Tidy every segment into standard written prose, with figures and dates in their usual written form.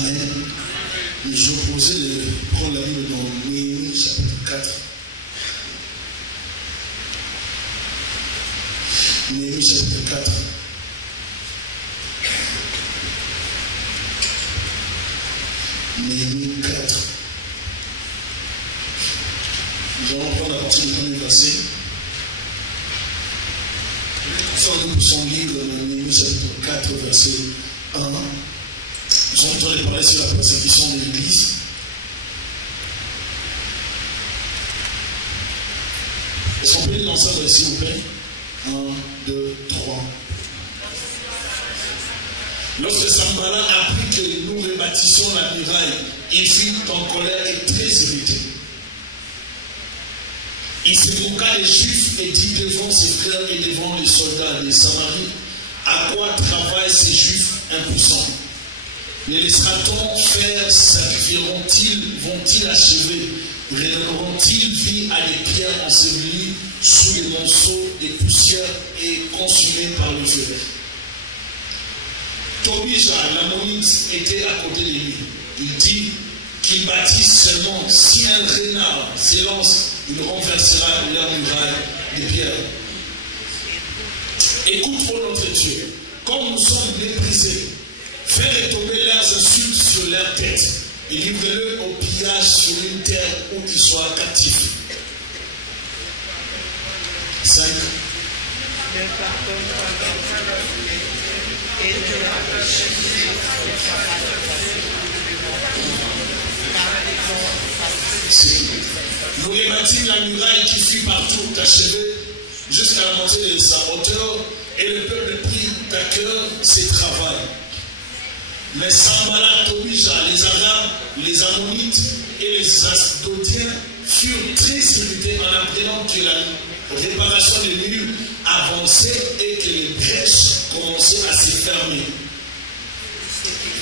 Amen. Je vous proposais de prendre la Bible dans Néhémie chapitre 4. Néhémie chapitre 4. Néhémie 4. Nous allons prendre la partie du premier verset. Sans nous puissions lire dans Néhémie chapitre 4, verset 1. Nous sommes en train de parler sur la persécution de l'Église. Est-ce qu'on peut lire ensemble, s'il vous plaît? 1, 2, 3. Lorsque Sanballat apprit que nous rebâtissons la muraille, il fut en colère et très irrité. Il se moqua des Juifs et dit devant ses frères et devant les soldats de Samarie, à quoi travaillent ces Juifs impuissants? Les laissera-t-on faire? Sacrifieront-ils? Vont-ils achever? Redonneront-ils vie à des pierres ensevelies sous les monceaux des poussières et consumées par le feu? Tobija, l'ammonite, était à côté de lui. Il dit qu'il bâtisse seulement si un renard s'élance, il renversera leur muraille de pierre. Écoute, ô notre Dieu, comme nous sommes méprisés, fais retomber leurs insultes sur leur tête et livre-le au pillage sur une terre où ils soient captifs. 5. Nous rebâtîmes la muraille qui fut partout achevée jusqu'à la moitié de sa hauteur, et le peuple prit à cœur ses travaux. Mais Sanballat, Tobija, les Arabes, les Ammonites et les Asdodiens furent très irrités en apprenant que la réparation des murs avançait et que les brèches commençaient à se fermer.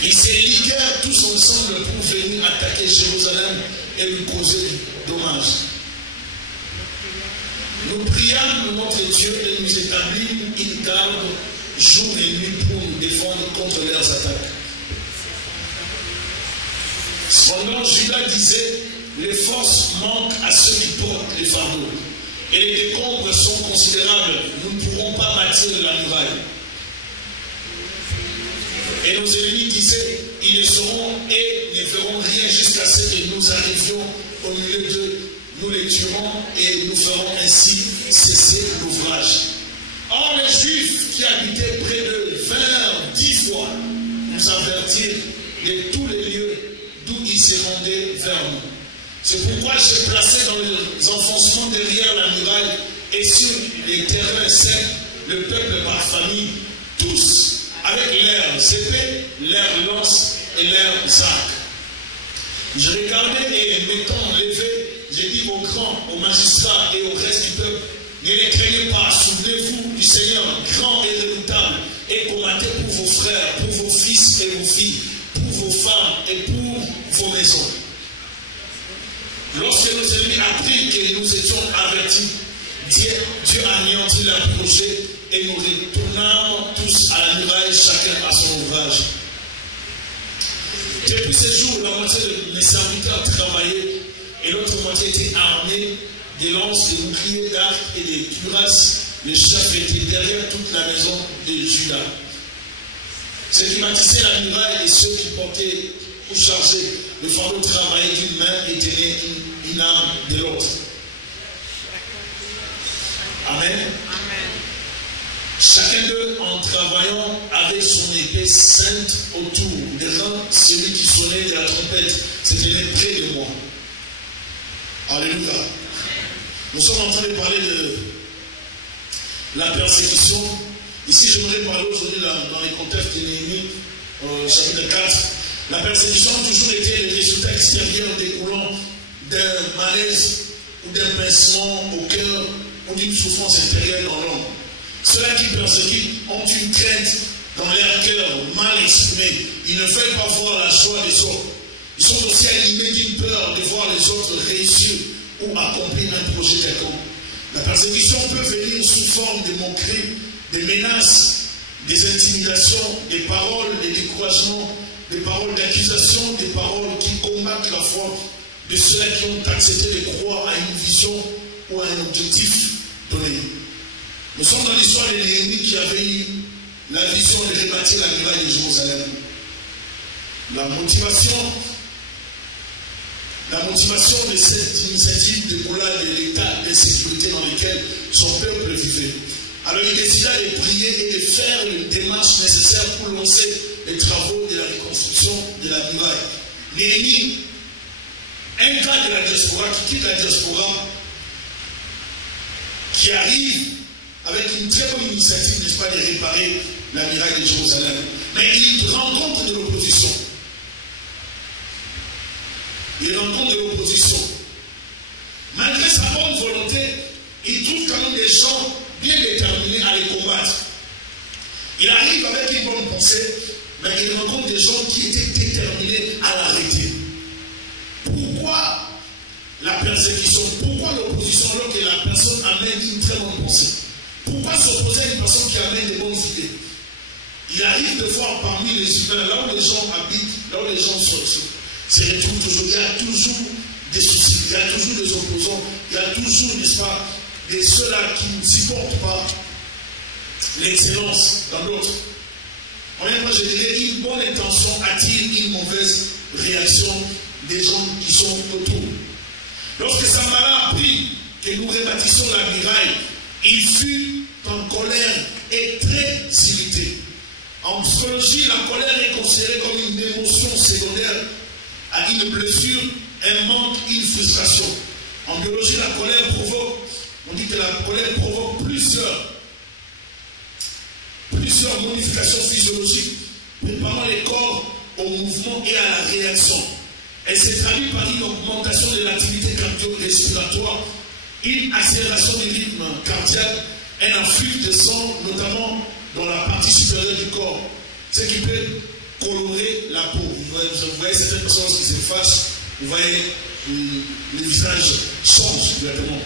Ils se liguèrent tous ensemble pour venir attaquer Jérusalem et lui causer du dommage. Nous priâmes notre Dieu et nous établîmes une garde jour et nuit pour nous défendre contre leurs attaques. Cependant, Judas disait, les forces manquent à ceux qui portent les fardeaux, et les décombres sont considérables, nous ne pourrons pas bâtir la muraille. Et nos ennemis disaient, ils ne sauront et ne feront rien jusqu'à ce que nous arrivions au milieu d'eux, nous les tuerons et nous ferons ainsi cesser l'ouvrage. Or, les Juifs qui habitaient près d'eux vinrent 10 fois nous avertir de tous les lieux d'où ils se rendaient vers nous. C'est pourquoi j'ai placé dans les enfoncements derrière la muraille et sur les terrains secs le peuple par famille, tous, avec leurs épées, leurs lances et leurs arcs. Je regardais et m'étant levé, j'ai dit aux grands, aux magistrats et au reste du peuple, ne les craignez pas, souvenez-vous du Seigneur, grand et redoutable, et combattez pour vos frères, pour vos fils et vos filles, pour vos femmes et pour vos maisons. Lorsque nos ennemis apprirent que nous étions avertis, Dieu anéantit leur projet et nous retournâmes tous à la muraille, chacun à son ouvrage. Depuis ce jour, la moitié de mes serviteurs travaillaient et l'autre moitié était armée des lances, des boucliers, d'arcs et des cuirasses. Les chefs étaient derrière toute la maison de Judas. Ceux qui bâtissaient la muraille et ceux qui portaient ou chargeaient le fardeau travaillaient d'une main et tenaient une arme de l'autre. Amen. Amen. Chacun d'eux, en travaillant, avait son épée sainte autour des reins. Celui qui sonnait de la trompette se tenait près de moi. Alléluia. Nous sommes en train de parler de la persécution. Ici, j'aimerais parler aujourd'hui dans les contextes de Néhémie, chapitre 4. La persécution a toujours été le résultat extérieur découlant d'un malaise ou d'un pincement au cœur ou d'une souffrance intérieure dans l'homme. Ceux-là qui persécutent ont une crainte dans leur cœur mal exprimée. Ils ne veulent pas voir la joie des autres. Ils sont aussi animés d'une peur de voir les autres réussir ou accomplir un projet quelconque. La persécution peut venir sous forme de moqueries, des menaces, des intimidations, des paroles, des découragements des paroles d'accusation, des paroles qui combattent la foi de ceux qui ont accepté de croire à une vision ou à un objectif donné. Nous sommes dans l'histoire de Néhémie qui avait eu la vision de rebâtir la muraille de Jérusalem. La motivation de cette initiative découla de l'état de sécurité dans lequel son peuple vivait. Alors il décida de prier et de faire les démarches nécessaires pour lancer les travaux de la reconstruction de la muraille. Néhémie, un gars de la diaspora qui quitte la diaspora, qui arrive avec une très bonne initiative, n'est-ce pas, de réparer la muraille de Jérusalem. Mais il rencontre de l'opposition. Il rencontre de l'opposition. Malgré sa bonne volonté, il trouve quand même des gens bien déterminés à les combattre. Il arrive avec une bonne pensée, mais il rencontre des gens qui étaient déterminés à l'arrêter. Pourquoi la persécution? Pourquoi l'opposition alors que la personne amène une très bonne pensée? Pourquoi s'opposer à une personne qui amène des bonnes idées? Il arrive de voir parmi les humains, là où les gens habitent, là où les gens se retrouvent toujours, il y a toujours des soucis, il y a toujours des opposants, il y a toujours, n'est-ce pas, des ceux-là qui ne supportent pas l'excellence dans l'autre. Moi, je dirais, une bonne intention attire une mauvaise réaction des gens qui sont autour. Lorsque Sanballat apprit que nous rebâtissons la muraille, il fut en colère et très irrité. En psychologie, la colère est considérée comme une émotion secondaire à une blessure, un manque, une frustration. En biologie, la colère provoque, on dit que la colère provoque plusieurs modifications physiologiques, préparant les corps au mouvement et à la réaction. Elle se traduit par une augmentation de l'activité cardio-respiratoire, une accélération du rythme cardiaque, un afflux de sang, notamment dans la partie supérieure du corps, ce qui peut colorer la peau. Vous voyez certaines personnes qui se fâchent, vous voyez le visage change directement.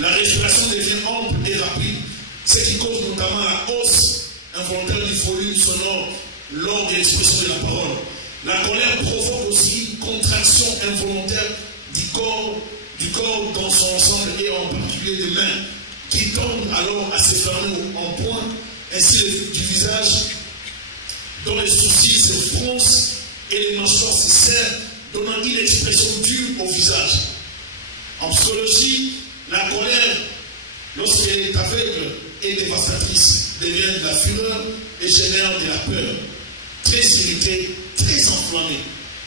La respiration devient ample et rapide, ce qui cause notamment la hausse involontaire du volume sonore lors de l'expression de la parole. La colère provoque aussi une contraction involontaire du corps dans son ensemble et en particulier des mains qui tendent alors à se fermer en point, ainsi du visage dont les sourcils se froncent et les mâchoires se serrent, donnant une expression dure au visage. En psychologie, la colère, lorsqu'elle est aveugle et dévastatrice, devient de la fureur et génère de la peur. Très irrité, très enflammé.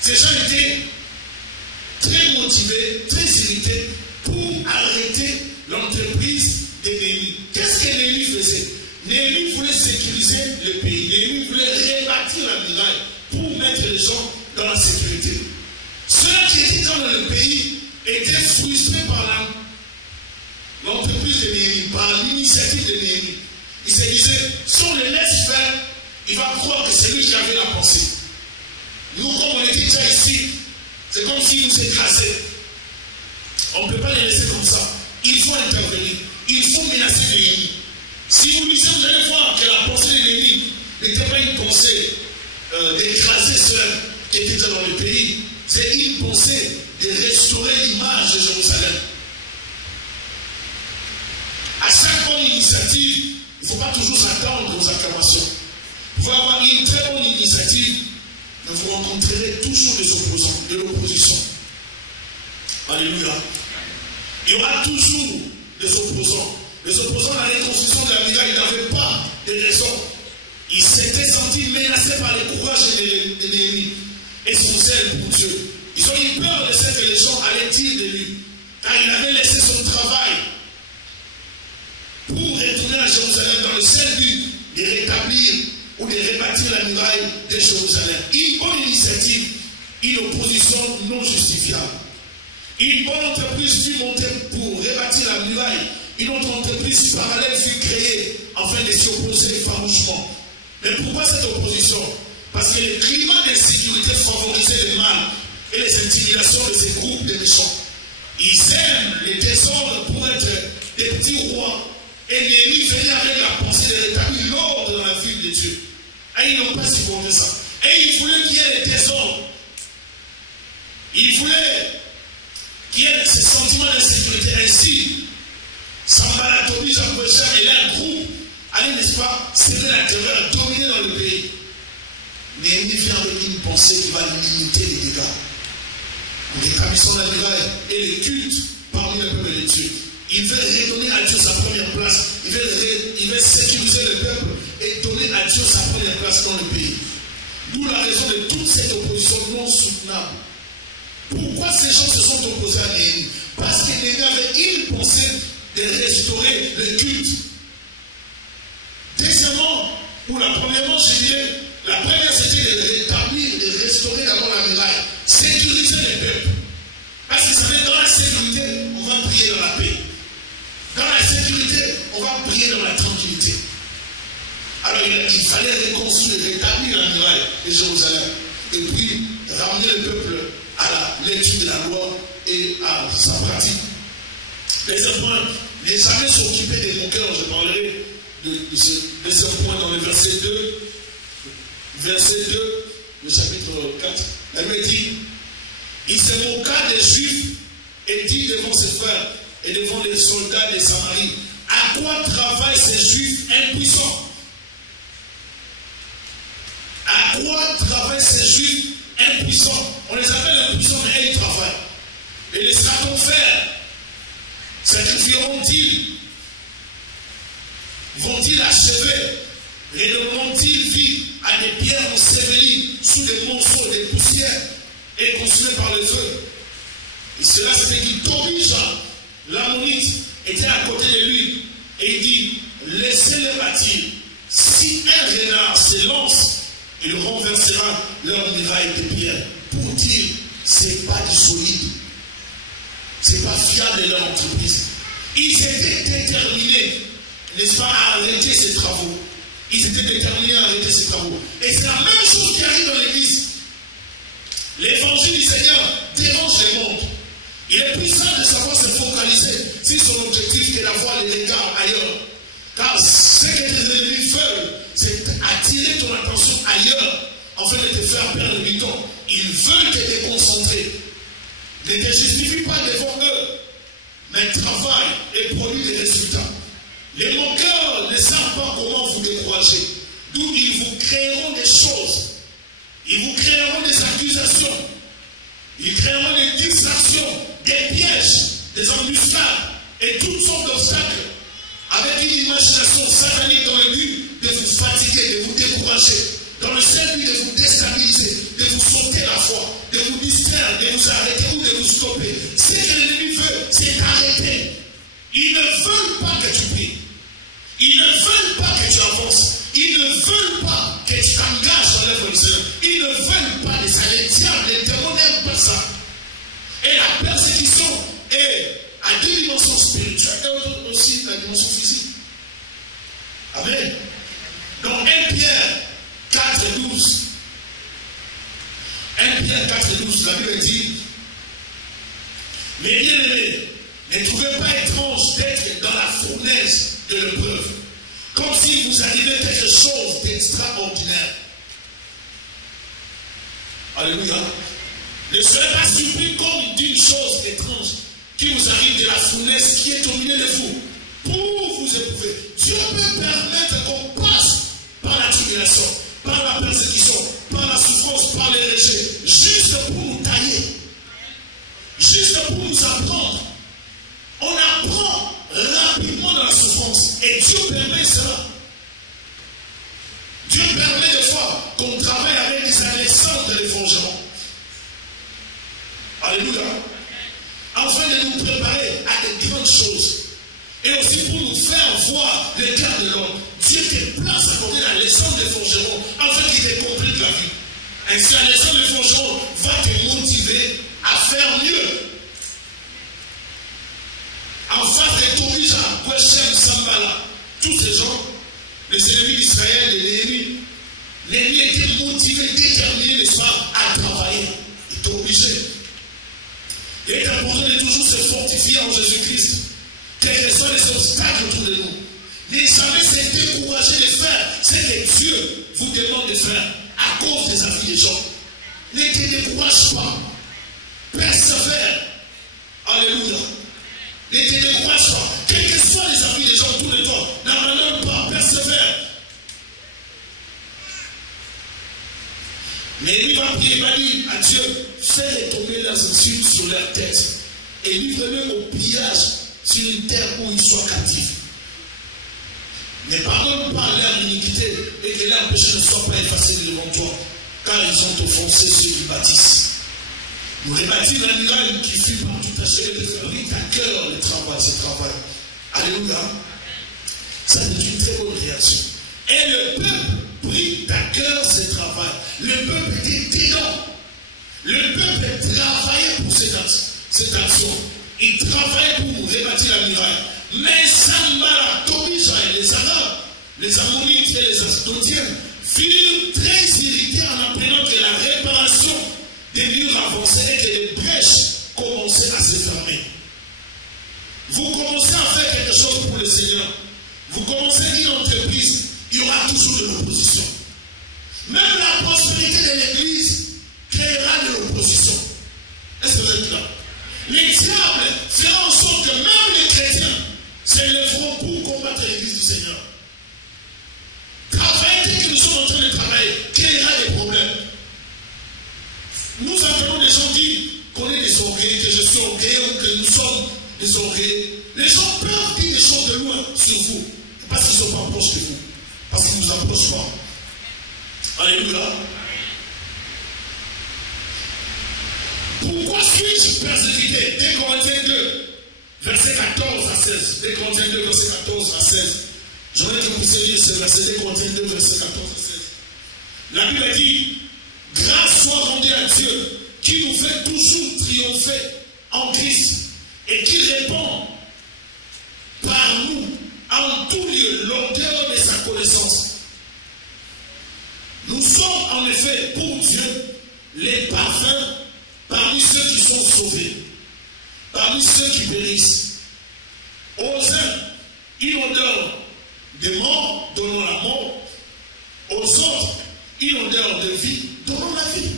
Ces gens étaient très motivés, très irrités pour arrêter l'entreprise de Néhémie. Qu'est-ce que Néhémie faisait? Néhémie voulait sécuriser le pays. Néhémie voulait rebâtir la muraille pour mettre les gens dans la sécurité. Ceux qui étaient dans le pays étaient frustrés par l'entreprise de Néhémie, par l'initiative de Néhémie. Ils se disaient, si on le laisse faire, il va croire que c'est lui qui avait la pensée. Nous, comme on était déjà ici, c'est comme s'il nous écrasait. On ne peut pas les laisser comme ça. Il faut intervenir. Il faut menacer l'ennemi. Si vous lisez, vous allez voir que la pensée de l'ennemi n'était pas une pensée d'écraser ceux qui étaient déjà dans le pays. C'est une pensée de restaurer l'image de Jérusalem. À chaque bonne initiative, il ne faut pas toujours s'attendre aux acclamations. Vous pouvez avoir une très bonne initiative, mais vous rencontrerez toujours des opposants, de l'opposition. Alléluia. Il y aura toujours des opposants. Les opposants à la reconstruction de la muraille n'avaient pas de raison. Ils s'étaient sentis menacés par le courage de Néhémie et son zèle pour Dieu. Ils ont eu peur de ce que les gens allaient dire de lui, car il avait laissé son travail pour retourner à Jérusalem dans le seul but de rétablir ou de rebâtir la muraille de Jérusalem. Une bonne initiative, une opposition non justifiable. Une bonne entreprise fut montée pour rebâtir la muraille. Une autre entreprise parallèle fut créée afin de s'y opposer farouchement. Mais pourquoi cette opposition? Parce que le climat d'insécurité favorisait le mal et les intimidations de ces groupes de méchants. Ils aiment les désordres pour être des petits rois. Et Néhémie venait avec la pensée de rétablir l'ordre dans la ville de Dieu. Et ils n'ont pas supporté ça. Et il voulait qu'il y ait des désordres. Il voulait qu'il y ait ce sentiment d'insécurité. Ainsi, Sanballat, Tobie, Jean Bocham et leur groupe allaient, n'est-ce pas, semer la terreur, dominer dans le pays. Mais il vient avec une pensée qui va limiter les dégâts. En rétablissant la muraille et le culte parmi le peuple de Dieu. Il veut redonner à Dieu sa première place. Il veut sécuriser le peuple et donner à Dieu sa première place dans le pays. D'où la raison de toute cette opposition non soutenable. Pourquoi ces gens se sont opposés à Néhémie? Parce que Néhémie avait une pensée de restaurer le culte. Deuxièmement, ou la premièrement, je dirais, la première c'était de rétablir, de restaurer d'abord la muraille, sécuriser le peuple. Parce que ça veut dire dans la sécurité, on va prier dans la paix. Dans la sécurité, on va prier dans la tranquillité. Alors il fallait reconstruire, rétablir la muraille de Jérusalem. Et puis ramener le peuple à la lecture de la loi et à sa pratique. Deuxième point, ne jamais s'occuper des moqueurs. Je parlerai de ce point dans le verset 2. Verset 2, le chapitre 4. Elle me dit, il se moqua des Juifs et dit devant ses frères et devant les soldats des Samarie, à quoi travaillent ces Juifs impuissants? À quoi travaillent ces Juifs impuissants? On les appelle impuissants, mais ils travaillent. Et les laissera-t-on faire? Sacrifieront-ils? Vont-ils achever? Redonneront-ils vie à des pierres ensevelies sous des monceaux, des poussières et consumées par le feu? Et cela c'était dit, Tobija, l'ammonite, était à côté de lui et il dit, laissez-les bâtir. Si un renard se lance, il renversera leur muraille de pierre. Pour dire, c'est pas du solide, c'est pas fiable de leur entreprise. Ils étaient déterminés, n'est-ce pas, à arrêter ces travaux. Ils étaient déterminés à arrêter ces travaux. Et c'est la même chose qui arrive dans l'église. L'évangile du Seigneur dérange le monde. Il est puissant de savoir se focaliser si son objectif est d'avoir les regards ailleurs. Car ce que les ennemis veulent, c'est attirer ton attention ailleurs, afin de te faire perdre du temps. Ils veulent te déconcentrer. Ne te justifie pas devant eux, mais travaille et produit des résultats. Les moqueurs ne savent pas comment vous décourager. D'où ils vous créeront des choses. Ils vous créeront des accusations. Ils créeront des distractions, des pièges, des embuscades et toutes sortes d'obstacles avec une imagination satanique dans le but de vous fatiguer, de vous décourager, dans le seul but de vous déstabiliser, de vous sauter la foi, de vous distraire, de vous arrêter ou de vous stopper. Ce que l'ennemi veut, c'est arrêter. Ils ne veulent pas que tu pries. Ils ne veulent pas que tu avances. Ils ne veulent pas que tu t'engages dans l'œuvre du Seigneur. Ils ne veulent pas les diable, les démons n'aiment pas ça. Et la persécution est à deux dimensions spirituelles et aussi la dimension physique. Amen. Dans 1 Pierre 4 et 12, 1 Pierre 4 et 12, la Bible dit, mais bien aimés, ne trouvez pas étrange d'être dans la fournaise de l'épreuve, comme si vous arrivait quelque chose d'extraordinaire. Alléluia. Ne soyez pas surpris comme d'une chose étrange qui vous arrive de la fournaise qui est au milieu de vous, pour vous éprouver. Dieu peut permettre qu'on passe par la tribulation, par la persécution, par la souffrance, par les rejets, juste pour nous tailler, juste pour nous apprendre. On apprend rapidement dans la souffrance et Dieu permet cela. Dieu permet des fois qu'on travaille avec des adolescents de l'effondrement. Alléluia. Afin de nous préparer à des grandes choses. Et aussi pour nous faire voir le cœur de l'homme. Dieu te place à côté la leçon de forgeron afin qu'il te complique la vie. Ainsi, la leçon de forgeron va te motiver à faire mieux. En face de Tobija, Weshem, Sanballat, tous ces gens, les ennemis d'Israël, l'ennemi était motivé, déterminé, n'est-ce pas, à travailler. Il était obligé. Il est important de toujours se fortifier en Jésus-Christ. Quels que soient les obstacles autour de nous. Ne jamais se décourager de faire ce que Dieu vous demande de faire. À à cause des avis des gens. Ne te décourage pas. Persévère. Alléluia. Ne te décourage pas. Quels que soient les avis des gens tout le temps, n'abandonne pas. Persévère. Mais il va prier, il va dire à Dieu, fais tomber leurs insultes sur leur tête et livre-les au pillage sur une terre où ils soient captifs. Ne pardonne pas leur iniquité et que leur péché ne soit pas effacé devant toi, car ils ont offensé ceux qui bâtissent. Nous rebâtir la muraille qui fut par tout achevé de faire vite à cœur le travail, ce travail. Alléluia. Ça c'est une très bonne réaction. Et le peuple prit à cœur ce travail. Le peuple était dedans. Le peuple travaillait pour cette action. Il travaillait pour rebâtir la muraille. Mais Sambala, Tobija et les Arabes, les Ammonites et les Asdotiens furent très irrités en apprenant que la réparation des murs avançait et que les brèches commençaient à se fermer. Vous commencez à faire quelque chose pour le Seigneur. Vous commencez une entreprise, il y aura toujours de l'opposition. Même la prospérité de l'Église créera de l'opposition. Est-ce que vous êtes là? Les diables feront en sorte que même les chrétiens s'élèveront pour combattre l'Église du Seigneur. Travailler que nous sommes en train de travailler créera des problèmes. Nous entendons des gens dire qu'on est des orgueillés, que je suis orgueilleux ou que nous sommes des orgueillés. Les gens peuvent dire des choses de loin sur vous. Parce qu'ils ne sont pas proches de vous. Parce qu'ils ne nous approchent pas. Alléluia. Pourquoi suis-je persécuté? 2 Corinthiens 2, verset 14 à 16. 2 Corinthiens 2, verset 14 à 16. J'aimerais que vous sachiez ce verset 2 Corinthiens 2, verset 14 à 16. La Bible dit, grâce soit rendue à Dieu qui nous fait toujours triompher en Christ et qui répand par nous en tout lieu l'odeur de sa connaissance. Nous sommes en effet pour Dieu les parfums parmi ceux qui sont sauvés, parmi ceux qui périssent. Aux uns, une odeur de mort, donnant la mort. Aux autres, une odeur de vie, donnant la vie.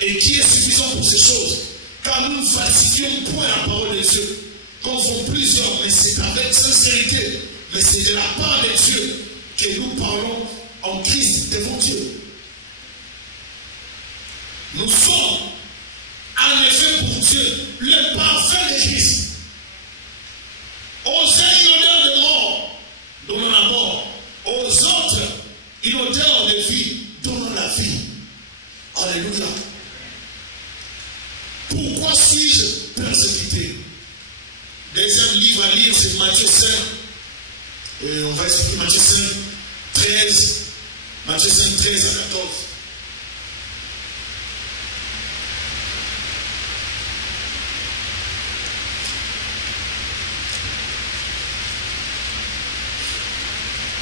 Et qui est suffisant pour ces choses, car nous ne falsifions point la parole de Dieu, comme font plusieurs, mais c'est avec sincérité, mais c'est de la part de Dieu que nous parlons en Christ devant Dieu. Nous sommes en effet pour Dieu le parfum de Christ. Aux uns une odeur de mort, donnant la mort. Aux autres une odeur de vie, donnant la vie. Alléluia. Pourquoi suis-je persécuté? Deuxième livre à lire, c'est Matthieu 5. Et on va expliquer Matthieu 5, 13. Matthieu 5, 13 à 14.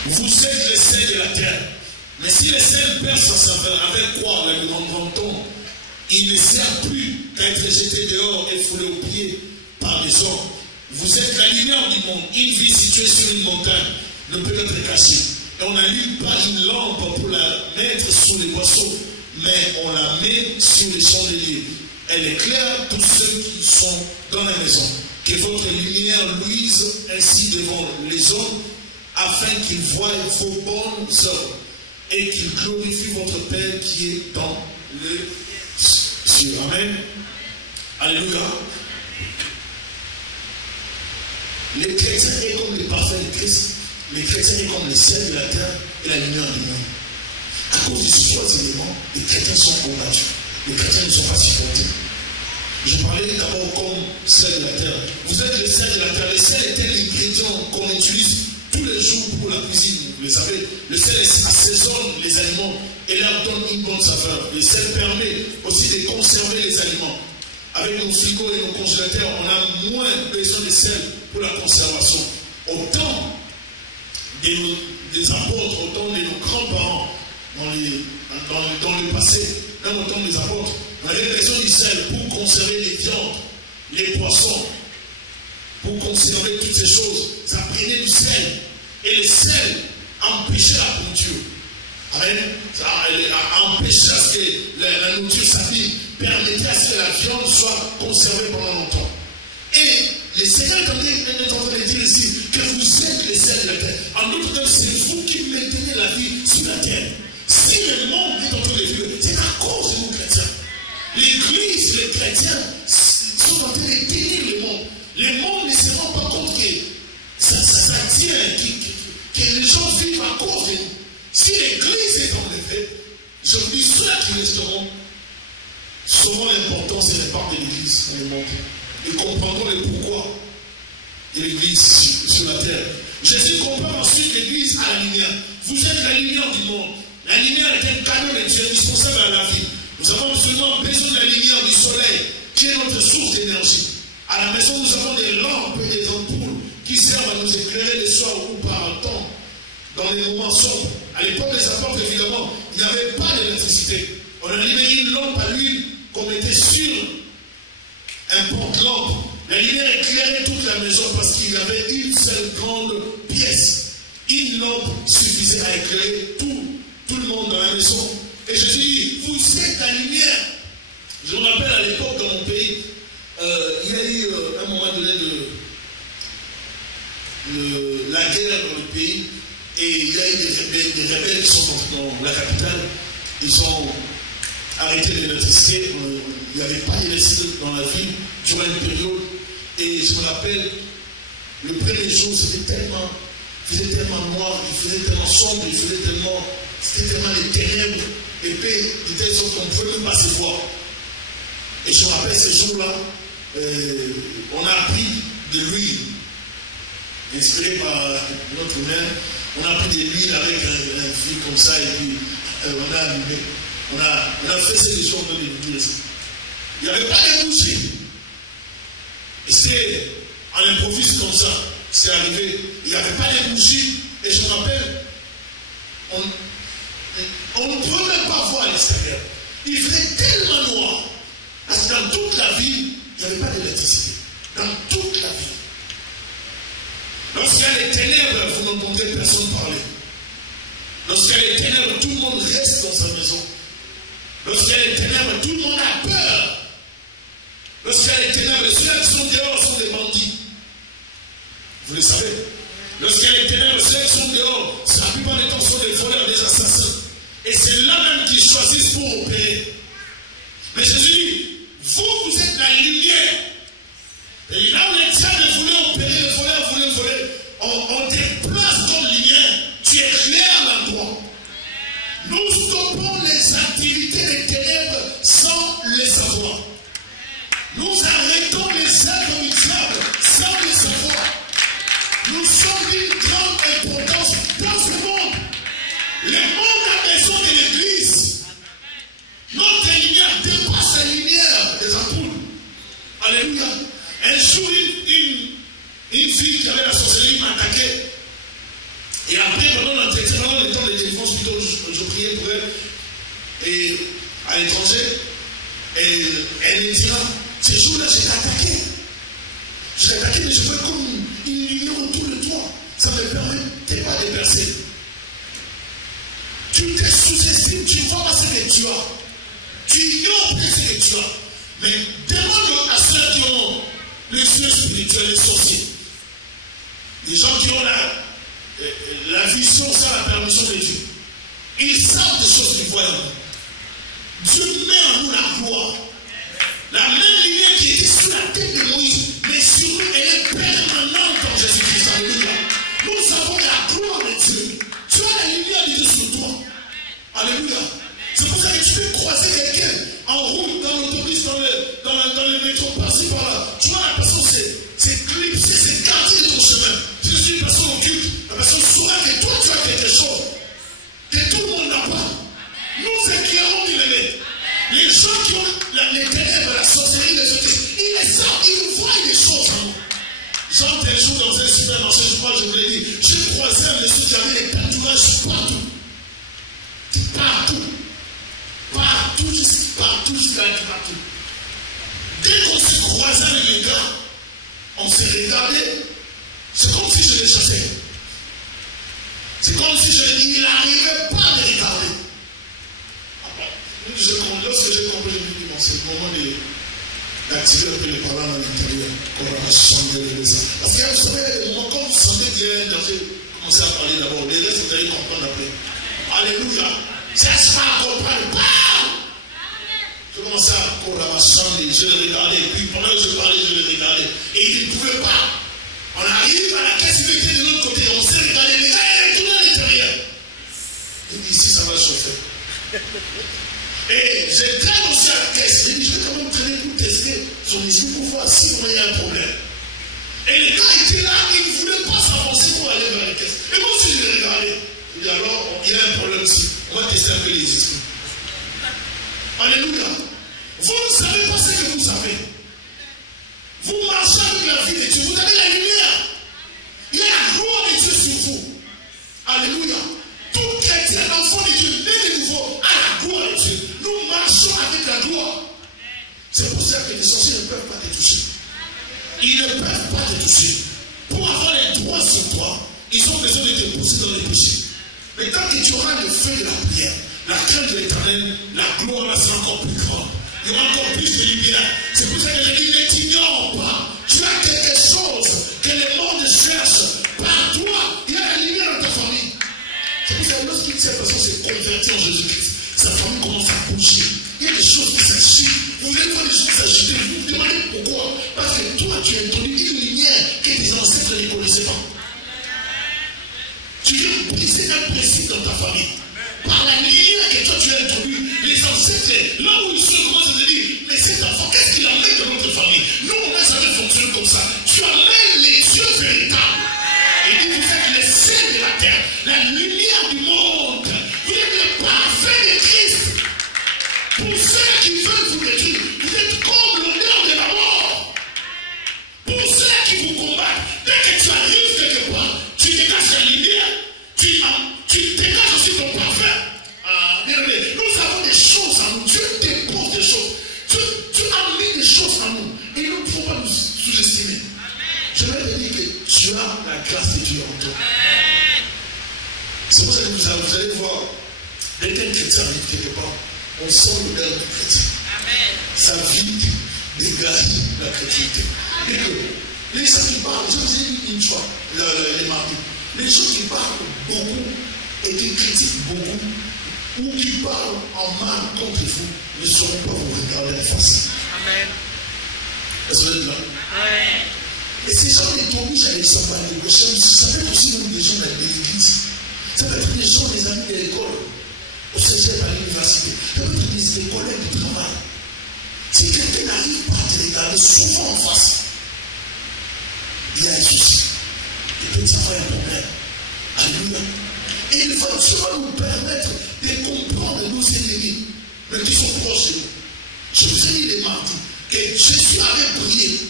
Vous êtes le sel de la terre. Mais si le sel perd sa saveur, avec quoi le rendra-t-on? Il ne sert plus qu'à être jeté dehors et foulé aux pieds par les hommes. Vous êtes la lumière du monde. Une ville située sur une montagne ne peut être cachée. Et on n'allume pas une lampe pour la mettre sous les boisseaux, mais on la met sur les chandeliers. Elle éclaire tous ceux qui sont dans la maison. Que votre lumière luise ainsi devant les hommes, afin qu'ils voient vos bonnes œuvres et qu'ils glorifient votre Père qui est dans le ciel. Amen. Alléluia. Les chrétiens sont comme les parfums de Christ. Les chrétiens sont comme le sel de la terre et la lumière du monde. À cause de ces trois éléments, les chrétiens sont combattus. Les chrétiens ne sont pas supportés. Je parlais d'abord comme sel de la terre. Vous êtes le sel de la terre. Le sel est un ingrédient qu'on utilise tous les jours pour la cuisine. Vous le savez, le sel assaisonne les aliments et leur donne une bonne saveur. Le sel permet aussi de conserver les aliments. Avec nos frigos et nos congélateurs, on a moins besoin de sel pour la conservation. Au temps des apôtres, au temps de nos grands-parents, dans le passé, même au temps des apôtres, on avait besoin du sel pour conserver les viandes, les poissons, pour conserver toutes ces choses. Ça prenait du sel. Et le sel empêchait la pourriture. Amen. Ça a empêché à ce que la nourriture s'habille, permettait à ce que la viande soit conservée pendant longtemps. Et le Seigneur est en train de dire ici que vous êtes les sels de la terre. En d'autres termes, c'est vous qui maintenez la vie sur la terre. Si le monde est en train de vivre, c'est à cause de nous chrétiens. L'Église, les chrétiens sont en train de tenir le monde. Le monde ne se rend pas compte que ça tient, que les gens vivent à cause de nous. Si l'Église est en effet, je vous dis, ceux qui resteront sauront l'importance et l'impact de l'Église dans le monde. Et comprendront le pourquoi de l'Église sur la terre. Jésus compare ensuite l'Église à la lumière. Vous êtes la lumière du monde. La lumière est un cadeau de Dieu indispensable à la vie. Nous avons besoin de la lumière du soleil, qui est notre source d'énergie. À la maison, nous avons des lampes et des ampoules qui servent à nous éclairer le soir ou par temps, dans les moments sombres. À l'époque des apôtres, évidemment, il n'y avait pas d'électricité. On allumait une lampe à l'huile qu'on mettait sur un porte-lampe. La lumière éclairait toute la maison parce qu'il y avait une seule grande pièce. Une lampe suffisait à éclairer tout le monde dans la maison. Et Jésus dit, vous êtes la lumière. Je me rappelle à l'époque dans mon pays, il y a eu un moment donné de la guerre dans le pays. Et il y a eu des rebelles qui sont dans la capitale. Ils ont arrêté l'électricité. Il n'y avait pas d'électricité dans la ville durant une période. Et je me rappelle, le premier jour, il faisait tellement noir, il faisait tellement sombre, c'était tellement les ténèbres, épais, de telle sorte qu'on ne pouvait même pas se voir. Et je me rappelle ce jour-là, on a pris de l'huile, inspiré par notre mère, on a pris de l'huile avec un fil comme ça, et puis on a allumé. On a fait ces jours de l'église. Il n'y avait pas de bougies. Et c'est à l'improviste comme ça, c'est arrivé. Il n'y avait pas de bougies. Et je me rappelle, on ne pouvait même pas voir à l'extérieur. Il faisait tellement noir. Parce que dans toute la ville, il n'y avait pas d'électricité. Dans toute la ville. Lorsqu'il y a les ténèbres, vous n'entendez personne parler. Lorsqu'il y a les ténèbres, tout le monde reste dans sa maison. Lorsqu'il y a les ténèbres, tout le monde a peur. Lorsqu'il y a les ténèbres, ceux qui sont dehors sont des bandits. Vous le savez. Lorsqu'il y a les ténèbres, ceux qui sont dehors, la plupart des temps sont des voleurs, des assassins. Et c'est là même qu'ils choisissent pour opérer. Mais Jésus dit, vous êtes la lumière. Et là où les diables voulaient opérer, les voleurs voulaient voler, on te place comme lumière. Tu éclaires l'endroit. Nous stoppons les activités des ténèbres sans les savoir. Nous arrêtons les œuvres du diable sans les savoir. Nous sommes d'une grande importance dans ce monde. Le monde a besoin de l'Église. Notre lumière dépasse la lumière des ampoules. Alléluia. Un jour, une fille qui avait la sorcellerie m'a attaqué. Et après, pendant l'entretien, pendant le temps de défense, plutôt, je priais pour elle. Et à l'étranger, elle me dira, ce jour-là, je t'ai attaqué. Je t'ai attaqué, mais je vois comme une lumière autour de toi. Ça ne me permettait pas de percer. Tu te sous-estimes, tu ne vois pas ce que tu as. Tu ignores ce que tu as. Mais demande à ceux qui ont le ciel spirituel, les sorciers. Les gens qui ont la vision sans la permission de Dieu. Ils savent des choses qu'ils voient en nous. Dieu met en nous la gloire. La même lumière qui était sur la tête de Moïse, mais sur nous, elle est permanente en Jésus-Christ. Alléluia. Nous avons la gloire de Dieu. Tu as la lumière de Dieu sur toi. Alléluia. C'est pour ça que tu peux croiser quelqu'un en route, dans l'autobus, dans le métro, par-ci, par-là. Tu vois, la personne c'est clipsé, c'est gardé de ton chemin. Si je suis une personne occulte, la personne saura que toi tu as quelque chose que tout le monde n'a pas. Nous éclairons du bébé. Les gens qui ont les ténèbres, la sorcellerie, les autres, ils les savent, ils voient des choses en nous. J'entre un jour dans un supermarché, je crois que je vous l'ai dit, j'ai croisé un monsieur qui avait des tatouages partout. Partout, partout. Dès qu'on se croisait avec les gars, on s'est regardé, c'est comme si je les chassais. C'est comme si il n'arrivait pas à me regarder. Lorsque j'ai compris, je me dis, bon, c'est le moment d'activer un peu les paroles à l'intérieur, qu'on va changer les raisons. Parce que vous savez, il y a des moments, quand vous sentez qu'il y a un danger, commencez à parler d'abord. Les restes, vous allez comprendre après. Alléluia. Cherche pas à comprendre. Je commençais à courir à ma chambre, je le regardais. Et puis pendant que je parlais, je le regardais. Et il ne pouvait pas. On arrive à la caisse sécurité de l'autre côté, on s'est regardé, les gars, il est tout à l'intérieur. Il dit, ici, ça va chauffer. Et j'ai très annoncé à la caisse, j'ai dit, je vais quand même traîner pour tester son issue pour voir si vraiment il y a un problème. Et les gars étaient là, ils ne voulaient pas s'avancer pour aller vers la caisse. Et moi aussi, je l'ai regardé. Je dis, alors, il y a un problème ici. On va tester un peu les esprits. Alléluia. Vous ne savez pas ce que vous savez. Vous marchez avec la vie de Dieu. Vous avez la lumière. Il y a la gloire de Dieu sur vous. Alléluia. Tout chrétien, l'enfant de Dieu, né de nouveau, a la gloire de Dieu. Nous marchons avec la gloire. C'est pour ça que les sorciers ne peuvent pas te toucher. Ils ne peuvent pas te toucher. Pour avoir les droits sur toi, ils ont besoin de te pousser dans les péchés. Mais tant que tu auras le feu de la prière, la crainte de l'Éternel, la gloire là sera encore plus grande. Il y aura encore plus de lumière. C'est pour ça que je dis, ne t'ignore pas. Tu as quelque chose que le monde cherche. Par toi, il y a la lumière dans ta famille. C'est pour ça que lorsqu'une cette personne s'est convertie en Jésus-Christ, sa famille commence à bouger. Il y a des choses qui s'agitent. Vous voulez voir des choses qui s'agitent. Vous vous demandez pourquoi. Parce que toi, tu as introduit une lumière que tes ancêtres ne connaissaient pas. Tu viens briser un principe dans ta famille. Par la lumière que toi tu as introduit, les ancêtres, là où ils sont, commencent à se dire, mais cet enfant, qu'est-ce qu'il amène dans notre famille? Nous, on a jamais fonctionné comme ça. Tu amènes les yeux véritables. Et dit, vous êtes les saints de la terre, la lumière du monde. Vous êtes le parfait de Christ. Pour ceux qui veulent vous détruire, vous êtes comme l'honneur de la mort. Pour ceux qui vous combattent, dès que tu arrives quelque part, tu dégages la lumière, tu dégages aussi ton parfum. Nous avons des choses en nous. Dieu dépose des choses. Dieu a mis des choses en nous. Et nous ne pouvons pas nous sous-estimer. Je vais te dire que tu as la grâce de Dieu en toi. C'est pour ça que vous allez voir, dès qu'un chrétien arrive quelque part, on sent l'odeur du chrétien. Sa vie dégage la chrétienté. Et que les gens qui parlent, je vous ai dit une fois, les mardis, les gens qui parlent beaucoup et qui critiquent beaucoup, ou qui parlent en mal contre vous, ne sauront pas vous regarder en face. Amen. Est-ce que vous êtes là? Amen. Et ces gens qui t'obligent à aller s'en aller, ça peut être aussi des gens de l'église. Ça peut être des gens, des amis de l'école, au cégep, à l'université. Ça peut être des collègues du travail. Si quelqu'un n'arrive pas à te regarder souvent en face, il y a un souci. Il peut y avoir un problème. Alléluia. Et il va souvent nous permettre de comprendre nos ennemis, mais qui sont proches de nous. Je vous ai dit les mardis que Jésus avait prié.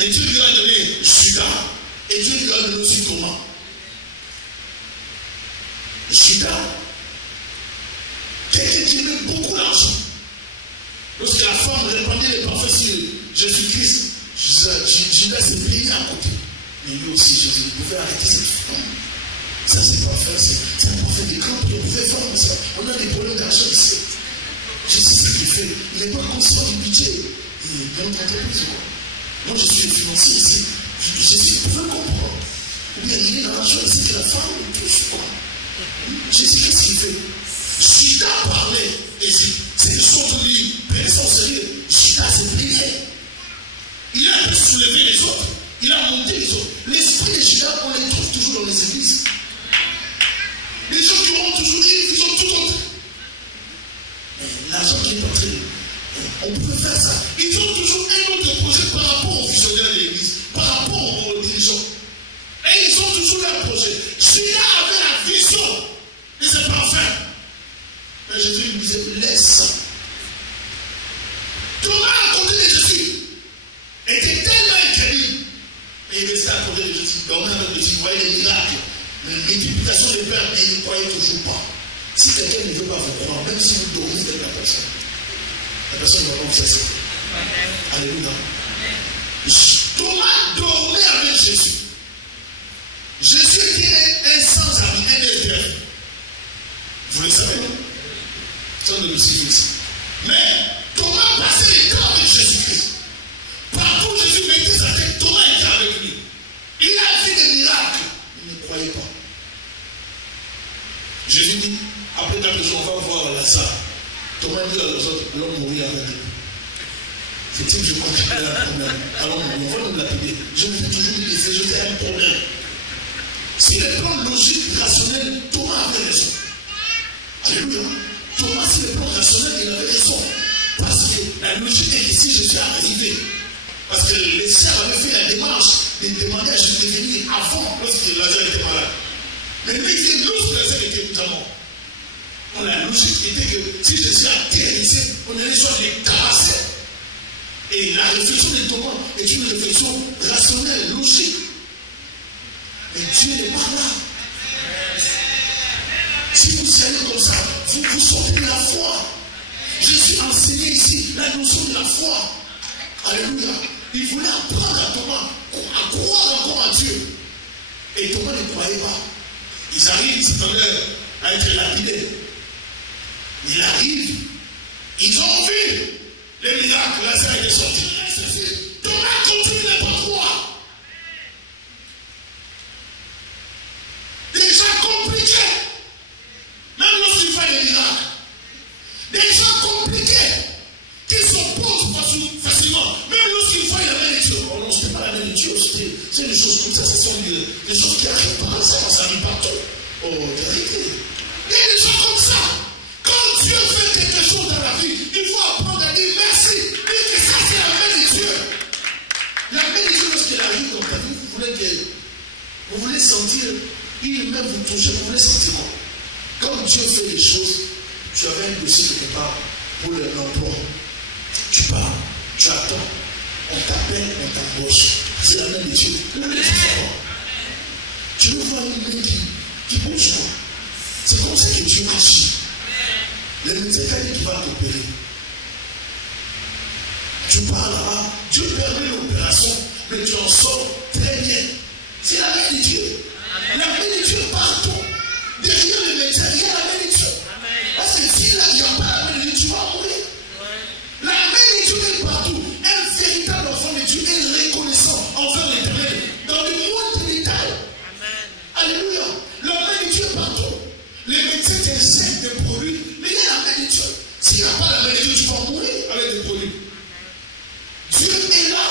Et Dieu lui a donné Judas. Et Dieu lui a donné aussi Thomas. Judas, quelqu'un qui aimait beaucoup l'argent. Lorsque la femme répandait les parfums sur Jésus-Christ, Judas s'est plié à côté. Mais lui aussi, Jésus, il pouvait arrêter cette femme. Ça, c'est pas fait, c'est un prophète des camps, on pouvait faire ça. On a des problèmes d'argent ici. Je sais ce qu'il fait. Il n'est pas conscient du budget. Il est dans l'entreprise. Moi, je suis financier ici. Je sais, vous pouvez comprendre. Ou bien il est dans l'argent ici que la femme touche quoi. Je sais qu'est-ce qu'il fait. Judas parlait. Et c'est une sorte de lui. Prenez ça au sérieux. Judas s'est plié. Il a un peu soulevé les autres. Il a monté les autres. L'esprit de Judas, on les trouve toujours dans les églises. Les gens qui ont toujours dit, ils ont tout compris. L'argent qui est entré, on peut faire ça. Ils ont toujours un autre projet par rapport aux visionnaires de l'église, par rapport aux dirigeants. Et ils ont toujours leur projet. Judas avait la vision de ses parfums. Mais Jésus lui disait, laisse. Thomas, à côté de Jésus, était tellement incrédule. Et il restait à côté de Jésus. Dormait avec Jésus, il voyait les miracles. Multiplication des pères, mais il ne croyait toujours pas. Si quelqu'un ne veut pas vous croire, même si vous dormez avec la personne ne va pas vous accepter. Alléluia. Thomas dormait avec Jésus. Jésus était un sans-abri, un SDF. Vous le savez, non? Ça ne le sait pas. Mais Thomas passait les temps avec Jésus-Christ. Partout où Jésus mettait sa tête, Thomas était avec lui. Il a fait des miracles. Il ne croyait pas. Jésus dit, après ta maison, on va voir Lazare. Thomas dit à l'autre, l'homme mourit avec lui. C'est-il que je crois qu'il y a un problème? Alors on va nous lapider. Je me fais toujours dire que c'est un problème. Si le plan logique, rationnel, Thomas avait raison. Alléluia. Thomas, si le plan rationnel, il avait raison. Parce que la logique est ici, je suis arrivé. Parce que les sœurs avaient fait la démarche de demander à Jésus de venir avant, lorsque Lazare était malade. Mais lui, il dit, lorsque Lazare était mort, la logique était que si Jésus a guéri, on allait soit les tabasser. Et la réflexion de Thomas est une réflexion rationnelle, logique. Mais Dieu n'est pas là. Si vous allez comme ça, vous sortez de la foi. Je suis enseigné ici la notion de la foi. Alléluia. Il voulait apprendre à Thomas à croire encore à Dieu. Et Thomas ne croyait pas. Ils arrivent, s'attendaient à être lapidés. Il arrive. Ils ont vu les miracles. Lazare est sorti. Thomas continue de ne pas croire. Déjà compliqué. Même lorsqu'il fait des miracles. Déjà compliqué. Qui s'opposent facilement. Même lorsqu'il fait la main de Dieu. Oh non, ce n'est pas la main de Dieu. C'est des choses comme ça. Ce sont des choses qui arrivent par hasard. Ça arrive partout. Oh, vérité. Il y a des gens comme ça. Quand Dieu fait quelque chose dans la vie, il faut apprendre à dire merci. Et que ça, c'est la main de Dieu. La main de Dieu, lorsqu'elle arrive dans ta vie, vous voulez sentir, il même vous toucher, vous voulez sentir quoi? Quand Dieu fait les choses, tu avais un dossier quelque part pour l'emploi. Tu pars, tu attends, on t'appelle, on t'embauche. C'est la main de Dieu. La main de Dieu, tu veux voir une main qui bouge quoi? C'est comme ça que Dieu agit. Le médecin qui va t'opérer. Tu pars là-bas, Dieu permet l'opération, mais tu en sors très bien. C'est la main de Dieu. La main de Dieu partout. Derrière le médecin, il y a la main de Dieu. Parce que si là, il n'y a pas la main de Dieu, tu vas mourir. La main de Dieu est partout. Un véritable enfant de Dieu est reconnaissant envers l'Éternel dans le moindre détail. Alléluia. La main de Dieu est partout. Les médecins t'injectent des produits, mais il y a la main de Dieu. S'il n'y a pas la main de Dieu, tu vas mourir avec des produits. Dieu est là.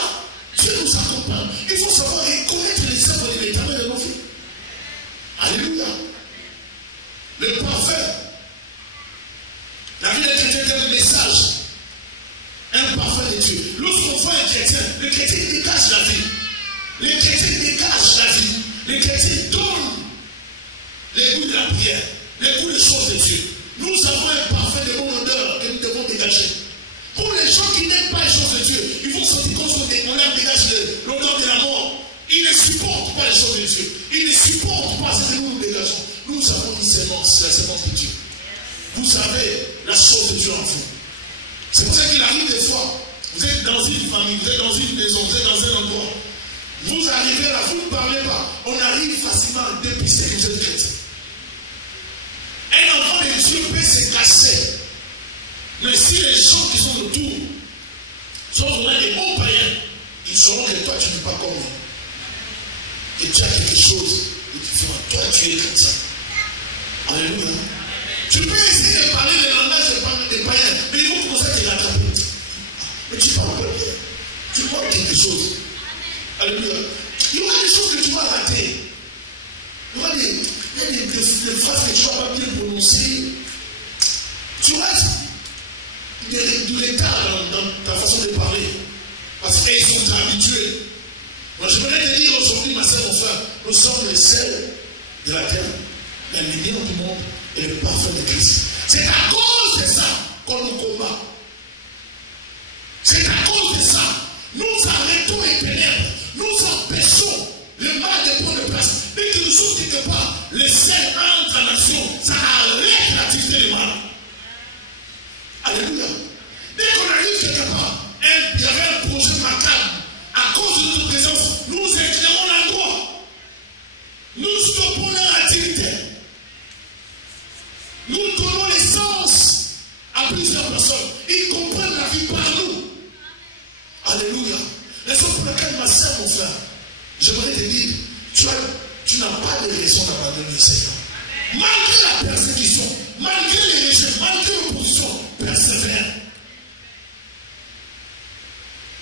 Dieu nous accompagne. Il faut savoir reconnaître les œuvres de l'Éternel de nos vies. Alléluia. Le parfait. La vie d'un chrétien est un message. Un parfait de Dieu. Lorsqu'on voit un chrétien, le chrétien dégage la vie. Le chrétien dégage la vie. Le chrétien donne les goûts de la prière, les goûts des choses de Dieu. Nous avons un parfait de bon odeur que nous devons dégager. Pour les gens qui n'aiment pas les choses de Dieu, ils vont sentir qu'on leur dégage l'odeur de la mort. Ils ne supportent pas les choses de Dieu. Ils ne supportent pas ce que nous dégageons. Nous avons une sémence, la sémence de Dieu. Vous savez la chose de Dieu en vous. C'est pour ça qu'il arrive des fois, vous êtes dans une famille, vous êtes dans une maison, vous êtes dans un endroit. Vous arrivez là, vous ne parlez pas. On arrive facilement à dépister que vous êtes chrétien. Un enfant de Dieu peut se casser. Mais si les gens qui sont autour sont vraiment des bons païens, ils sauront que toi tu ne vis pas comme eux. Que tu as quelque chose de différent. Toi tu es chrétien. Alléluia. Tu peux essayer de parler le langage des païens, mais ils vont commencer à te rattraper. Mais tu parles pas bien. Tu vois quelque chose. Alléluia. Il y aura des choses que tu vas rater. Il y aura des phrases que tu ne vas pas bien prononcer. Tu auras du retard dans ta façon de parler. Parce qu'ils sont habitués. Moi, je voudrais te dire aujourd'hui, ma soeur, mon frère, nous sommes les sels de la terre, la lumière du monde et le parfum de Christ. C'est à cause de ça qu'on nous combat. C'est à cause de ça. Nous arrêtons les ténèbres. Nous empêchons le mal de prendre place. Dès que nous sommes quelque part, le sel entre en action. Ça arrête l'activité du mal. Alléluia. Dès qu'on arrive quelque part, il y avait un projet macabre. À cause de notre présence, nous éclairons l'endroit. Nous j'aimerais te dire, tu n'as pas de raison d'abandonner le Seigneur. Malgré la persécution, malgré les rejets, malgré l'opposition, persévère.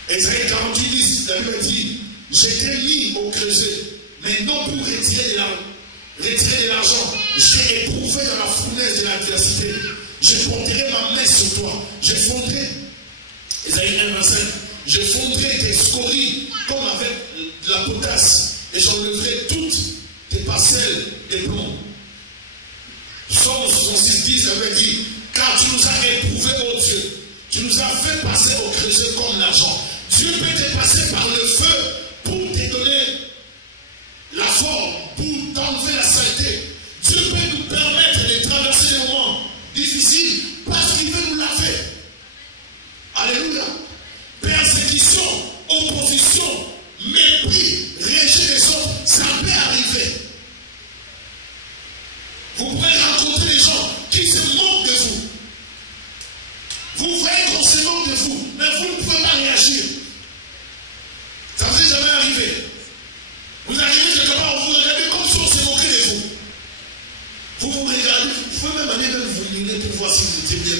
Ésaïe 48, 10, la Bible dit, j'étais mis au creuset, mais non pour retirer de l'argent. J'ai éprouvé dans la fournaise de l'adversité. Je porterai ma main sur toi. Je fondrai, Ésaïe 1, 25, je fondrai tes scories comme avec de la potasse, et j'enlèverai toutes tes parcelles de plomb. Psaume 66, 10 avait dit, car tu nous as éprouvés, ô Dieu, tu nous as fait passer au creuset comme l'argent. Dieu peut te passer par le feu pour te donner la forme, pour t'enlever la saleté. Dieu peut nous permettre de traverser des moments difficiles parce qu'il veut nous laver. Alléluia. Persécution, opposition, mépris, rejet des autres, ça peut arriver. Vous pourrez rencontrer des gens qui se moquent de vous. Vous voyez qu'on se moque de vous, mais vous ne pouvez pas réagir. Ça vous est jamais arrivé. Vous arrivez quelque part, vous regardez comme si on se moquait de vous. Vous vous regardez, vous pouvez même aller vous mirer pour voir si vous étiez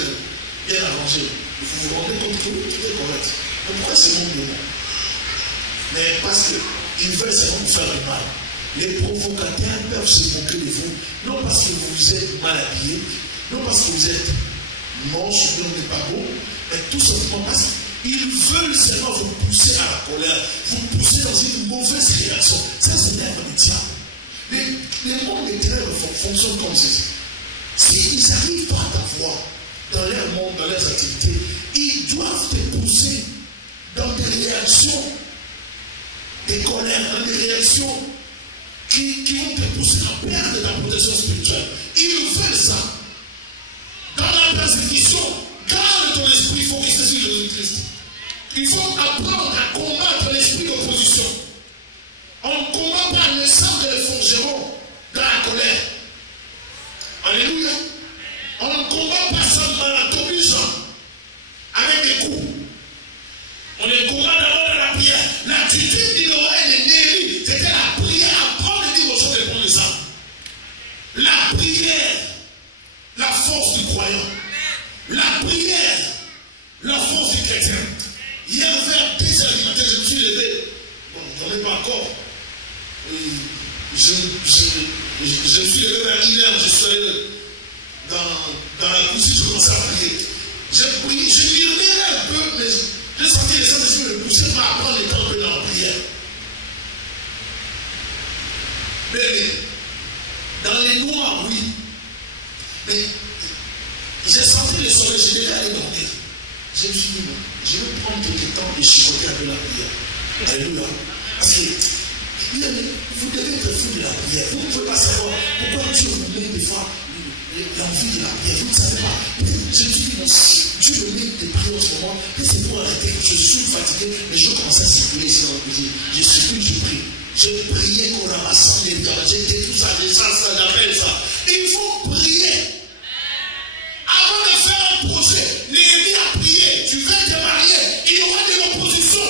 bien arrangé. Vous vous rendez compte que tout est correct. Mais pourquoi c'est mon moment? Mais parce qu'ils veulent seulement vous faire du mal. Les provocateurs peuvent se moquer de vous, non parce que vous êtes mal habillé, non parce que vous êtes moche ou bien vous n'êtes pas beau, mais tout simplement parce qu'ils veulent seulement vous pousser à la colère, vous pousser dans une mauvaise réaction. Ça, c'est l'œuvre du diable. Les mondes des ténèbres fonctionnent comme ceci. S'ils n'arrivent pas à t'avoir dans leur monde, dans leurs activités, ils doivent te pousser dans des réactions, des colères, dans des réactions qui vont te pousser à perdre ta protection spirituelle. Ils veulent ça. Dans la persécution, garde ton esprit, il faut rester sur Jésus-Christ. Il faut apprendre à combattre l'esprit d'opposition. On ne combat pas le sang de forgeron dans la colère. Alléluia. On ne combat pas ça dans la t'obligeant avec des coups. On les combat d'abord dans la prière. L'attitude d'Inoël et Néhémie, c'était la prière. Apprendre à dire aux gens de prendre ça. La prière, la force du croyant. La prière, la force du chrétien. Hier vers 10h du matin, je me suis levé. Bon, j'en ai pas encore. Je me suis levé vers 1h, je suis allé dans la cuisine, je commençais à prier. J'ai prié, je murmurais un peu, mais j'ai senti les Saint-Esprit me pousser pour apprendre les temps dans la prière. Mais dans les noirs, oui. Mais j'ai senti le soleil, je devais aller dormir. Je me suis dit, bon, je vais prendre quelques temps et chipoter un peu la prière. Alléluia. Parce que vous devez être fou de la prière. Vous ne pouvez pas savoir pourquoi Dieu vous met des fois l'envie de la prière. Vous ne savez pas. Mais je me suis dit, bon, si Dieu me met des prières en ce moment, c'est pour arrêter. Je suis fatigué, mais je commence à circuler ici dans la cuisine. Je circule, je prie. Je priais qu'on ramasse les gars. J'ai dit tout ça, j'appelle ça. Il faut prier. Avant de faire un projet, Néhémie a prié. Tu veux te marier, il y aura de l'opposition.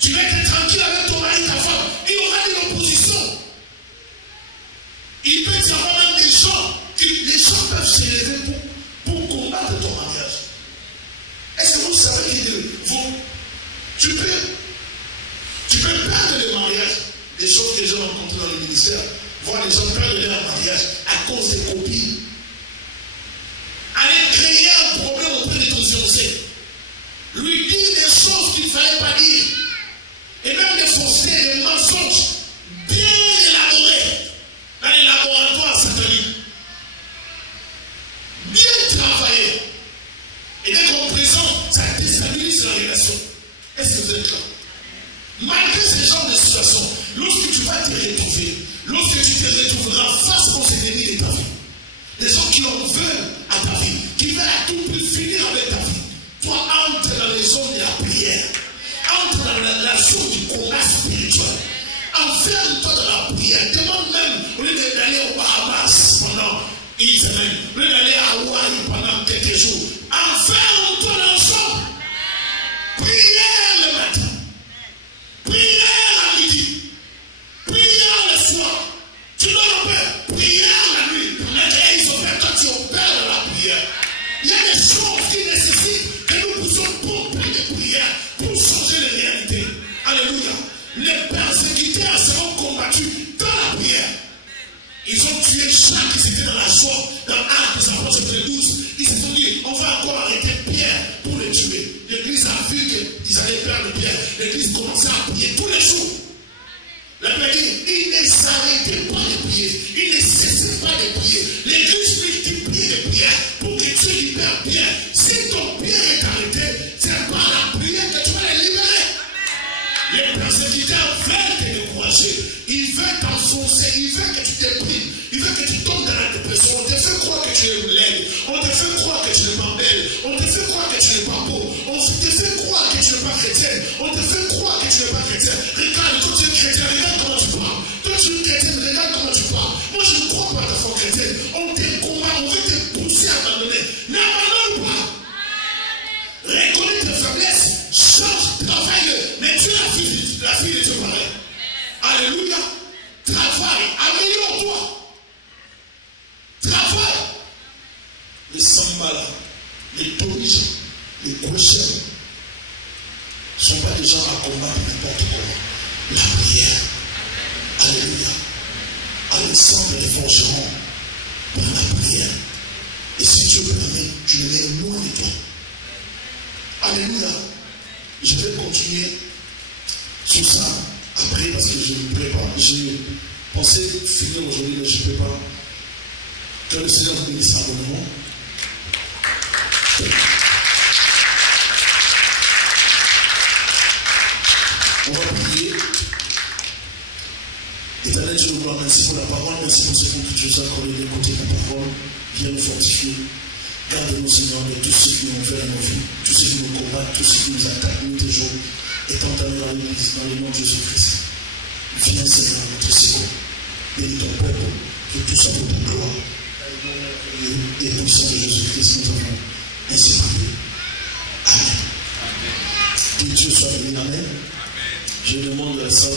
Tu veux être tranquille avec ton mari, ta femme, il y aura de l'opposition. Il peut y avoir même des gens, les gens peuvent s'élever pour combattre ton mariage. Est-ce que vous savez que tu peux perdre le mariage, des choses que j'ai rencontrées dans le ministère, voir les gens perdre leur mariage à cause des copines. Aller créer un problème auprès de ton fiancé. Lui dire des choses qu'il ne fallait pas dire. Et même des faussetés, des mensonges bien élaborés dans les laboratoires sataniques. Bien travaillés. Et dès qu'on présente, ça déstabilise la relation. Est-ce que vous êtes là? Malgré ce genre de situation, lorsque tu vas te retrouver, lorsque tu te retrouveras face aux ennemis de ta vie, des gens qui en veulent à ta vie, qui veulent à tout prix finir avec ta vie, toi entre dans les zones de la prière, entre dans la zone du combat spirituel, enferme-toi dans la prière, demande même, au lieu d'aller au Bahamas pendant une semaine, au lieu d'aller à Hawaï pendant quelques jours, enferme-toi dans le son, prière le matin. ce qui nécessite que nous puissions pomper des prières pour changer les réalités. Alléluia. Les persécuteurs seront combattus dans la prière. Ils ont tué Jacques qui était dans la joie, dans Actes des Apôtres chapitre 12. Ils se sont dit, on va encore arrêter Pierre pour le tuer. L'église a vu qu'ils allaient perdre Pierre. L'église commençait à prier tous les jours. La Bible dit, ils ne s'arrêtaient pas de prier. Ils ne cessaient pas de prier. L'église multiplie les prières pour que Dieu libère Pierre. Si ton Pierre est arrêté, c'est par la prière que tu vas les libérer. Les persécuteurs veulent te décourager. Ils veulent t'enfoncer. Ils veulent que tu déprimes. Ils veulent que tu tombes dans la dépression. On te fait croire que tu es laide. On te fait croire que tu n'es pas belle. On te fait croire que tu n'es pas beau. On te fait croire que tu n'es pas chrétienne. On te fait croire que tu n'es pas chrétien. Regarde, quand tu es chrétien, regarde comment tu parles. Quand tu es chrétienne, regarde comment tu parles. Moi, je ne crois pas à ta foi chrétienne. On te combat, on veut te pousser à abandonner. N'abandonne pas. Reconnais tes faiblesses. Change, travaille. Mais tu es la fille de Dieu pareil. Alléluia. Travaille, améliore-toi. Travaille. Les sambala, les toris, les gauchers ne sont pas des gens à combattre n'importe comment. La prière. Alléluia. Alexandre les forgerons par la prière. Et si Dieu permet, je le mets loin de toi. Alléluia. Je vais continuer sur ça après parce que je ne peux pas. J'ai pensé finir aujourd'hui, mais je ne peux pas. Que le Seigneur vous bénisse abondamment. On va prier. Éternel Dieu, nous gloire, merci pour la parole, merci pour ce que tu nous as accordé d'écouter ta parole. Viens nous fortifier. Garde-nous, Seigneur, de tous ceux qui nous fait dans nos vies, tous ceux qui nous combattent, tous ceux qui nous attaquent, nous toujours, étant dans l'Église, dans le nom de Jésus-Christ. Viens, Seigneur, notre secours. Bénis ton peuple, que tout soit pour ta gloire. Et puissant de Jésus-Christ, nous avons ainsi prié. Amen. Que Dieu soit béni. Amen. Je demande à la sœur